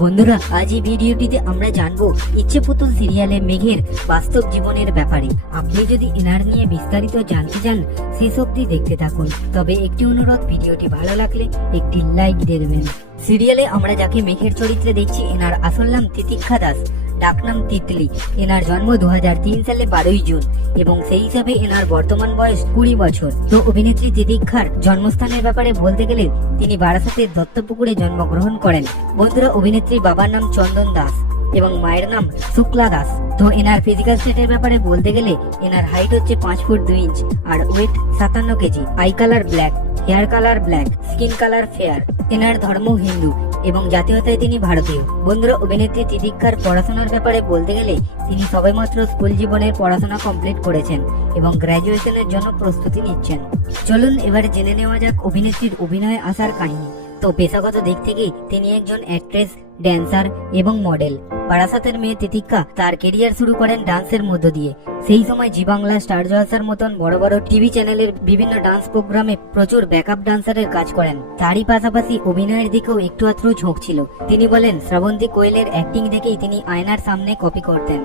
বন্ধুরা, আজ এই ভিডিওটিতে আমরা জানবো ইচ্ছে পুতুল সিরিয়ালে মেঘের বাস্তব জীবনের ব্যাপারে। আপনি যদি এনার নিয়ে বিস্তারিত জানতে চান শেষ অবধি দেখতে থাকুন। তবে একটি অনুরোধ, ভিডিওটি ভালো লাগলে একটি লাইক দিয়ে দেবেন। সিরিয়ালে আমরা যাকে মেঘের চরিত্রে দেখছি এনার আসল নাম তিতিক্ষা দাস, ডাকনাম তিতলি। এনার জন্ম 2003 সালে 12ই জুন এবং সেই হিসাবে এনার বর্তমান বয়স 20 বছর। তো অভিনেত্রী তিতিক্ষার জন্মস্থানের ব্যাপারে বলতে গেলে তিনি বারাসাতের দত্তপুকুরে জন্মগ্রহণ করেন। বন্ধুরা, অভিনেত্রীর বাবার নাম চন্দন দাস এবং মায়ের নাম শুক্লা দাস। তো এনার ফিজিক্যাল স্টেটের ব্যাপারে বলতে গেলে এনার হাইট হচ্ছে 5 ফুট 2 ইঞ্চ আর weight 57 KG. Eye colour black, hair colour black, skin colour fair. এনার ধর্ম হিন্দু এবং জাতীয়তায় তিনি ভারতীয়। বন্ধুরা, অভিনেত্রী তিতিক্ষার পড়াশোনার ব্যাপারে বলতে গেলে তিনি সবেমাত্র স্কুল জীবনের পড়াশোনা কমপ্লিট করেছেন এবং গ্র্যাজুয়েশনের জন্য প্রস্তুতি নিচ্ছেন। চলুন এবারে জেনে নেওয়া যাক অভিনেত্রীর অভিনয়ে আসার কাহিনী। তো পেশাগত দিক থেকে তিনি একজন অ্যাক্ট্রেস, ড্যান্সার এবং মডেল। বারাসাতের মেয়ে তিতিক্ষা তার কেরিয়ার শুরু করেন ডান্সের মধ্য দিয়ে। সেই সময় জি বাংলা, স্টার জলসার মতন বড় বড় টিভি চ্যানেলের বিভিন্ন ডান্স প্রোগ্রামে প্রচুর ব্যাকআপ ডান্সারের কাজ করেন। তারই পাশাপাশি অভিনয়ের দিকেও একটু আধটু ঝোঁক ছিল। তিনি বলেন শ্রাবন্তী কোয়েলের অ্যাক্টিং দেখেই তিনি আয়নার সামনে কপি করতেন।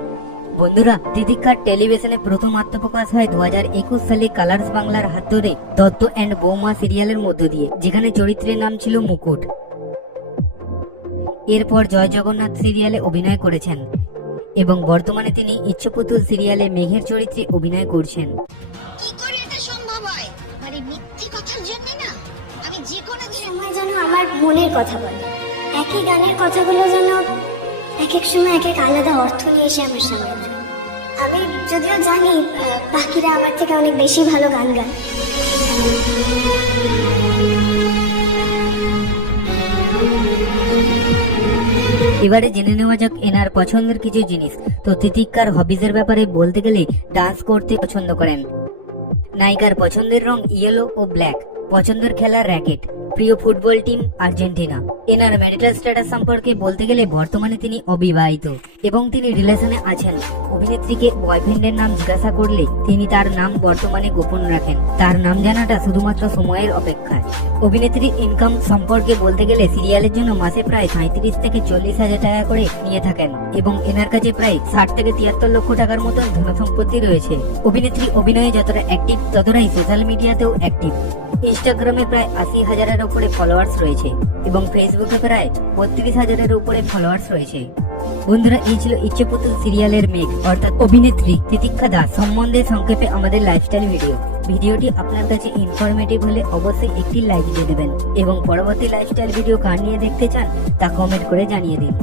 বন্ধুরা, তিতিক্ষার টেলিভিশনে প্রথম আত্মপ্রকাশ হয় 2021 সালে কালার্স বাংলার হাত ধরে দত্ত অ্যান্ড বৌমা সিরিয়ালের মধ্য দিয়ে, যেখানে চরিত্রের নাম ছিল মুকুট। এরপর জয় জগন্নাথ সিরিয়ালে অভিনয় করেছেন এবং বর্তমানে তিনি ইচ্ছে পুতুল সিরিয়ালে মেঘের চরিত্রে অভিনয় করছেন। কি করে এটা সম্ভব হয়? মানে মিথ্যে কথার জন্য না, আমি যে কোনো সময় যেন আমার মনের কথা বলে। একই গানের কথাগুলো যেন এক এক সময় এক এক আলাদা অর্থ নিয়ে এসে আমার সামনে ধরে। আমি যদিও জানি বাকিরা আমার থেকে অনেক বেশি ভালো গান গায়। এবারে জেনে নেওয়া যাক এনার পছন্দের কিছু জিনিস। তো তিতিক্ষার হবিজের ব্যাপারে বলতে গেলে ডান্স করতে পছন্দ করেন। নায়িকার পছন্দের রং ইয়েলো ও ব্ল্যাক। পছন্দের খেলা র্যাকেট। প্রিয় ফুটবল টিম আর্জেন্টিনা। এনার ম্যারিটাল স্ট্যাটাস সম্পর্কে বলতে গেলে বর্তমানে তিনি অবিবাহিত এবং তিনি রিলেশনে আছেন। অভিনেত্রীকে বয়ফ্রেন্ডের নাম জিজ্ঞাসা করলে তিনি তার নাম বর্তমানে গোপন রাখেন। তার নাম জানাটা শুধুমাত্র সময়ের অপেক্ষায়। অভিনেত্রীর ইনকাম সম্পর্কে বলতে গেলে সিরিয়ালের জন্য মাসে প্রায় 35 থেকে 40 হাজার টাকা করে নিয়ে থাকেন এবং এনার কাছে প্রায় 60 থেকে 73 লক্ষ টাকার মতন ধনসম্পত্তি রয়েছে। অভিনেত্রী অভিনয়ে যতটা অ্যাক্টিভ ততটাই সোশ্যাল মিডিয়াতেও অ্যাক্টিভ। ইনস্টাগ্রামে প্রায় 80 হাজারের উপরে ফলোয়ার্স রয়েছে এবং ফেসবুকে প্রায় 32 হাজারের উপরে ফলোয়ার্স রয়েছে। বন্ধুরা, এই ছিল ইচ্ছে পুতুল সিরিয়ালের মেঘ অর্থাৎ অভিনেত্রী তিতিক্ষা দাস সম্বন্ধে সংক্ষেপে আমাদের লাইফস্টাইল ভিডিও। ভিডিওটি আপনার কাছে ইনফরমেটিভ হলে অবশ্যই একটি লাইক দিয়ে দেবেন এবং পরবর্তী লাইফস্টাইল ভিডিও কার নিয়ে দেখতে চান তা কমেন্ট করে জানিয়ে দিন।